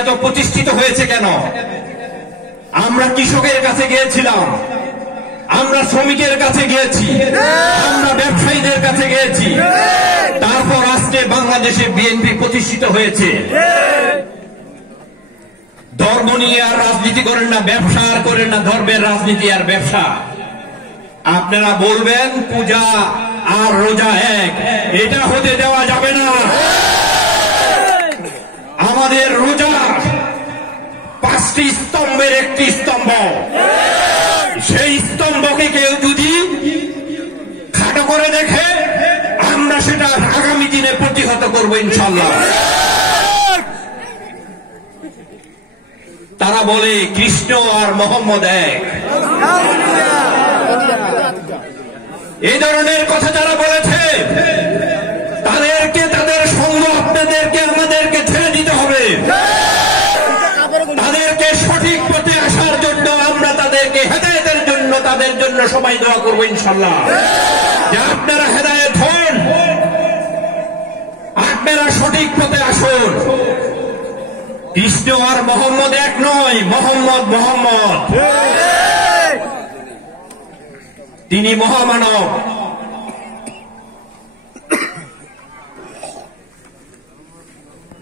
এত প্রতিষ্ঠিত হয়েছে কেন? আমরা কৃষকের কাছে গিয়েছিলাম, আমরা শ্রমিকের কাছে গিয়েছি, আমরা ব্যবসায়ীদের কাছে গিয়েছি, তারপর আজকে বাংলাদেশে বিএনপি প্রতিষ্ঠিত হয়েছে। ধর্ম নিয়ে আর রাজনীতি করেন না, ব্যবসা আর করেন না, ধর্মের রাজনীতি আর ব্যবসা। আপনারা বলবেন পূজা আর রোজা এক, এটা হতে দেওয়া যাবে না। আমাদের রোজা 5টি স্তম্ভের একটি স্তম্ভ, সেই স্তম্ভকে কেউ যদি খাটো করে দেখে আমরা সেটা আগামী দিনে প্রতিহত করবো ইনশাল্লাহ। তারা বলে কৃষ্ণ আর মোহাম্মদ এক, এই ধরনের কথা যারা বলেছে তাদেরকে, তাদের সঙ্গ আপনাদেরকে আমাদেরকে ছেড়ে দিতে হবে। তাদেরকে সঠিক পথে আসার জন্য আমরা তাদেরকে হেদায়েতের জন্য তাদের জন্য সবাই দোয়া করবো ইনশাল্লাহ, যে আপনারা হেদায়েত হন, আপনারা সঠিক পথে আসুন। কৃষ্ণ আর মোহাম্মদ এক নয়, মোহাম্মদ মোহাম্মদ, তিনি মহামানব।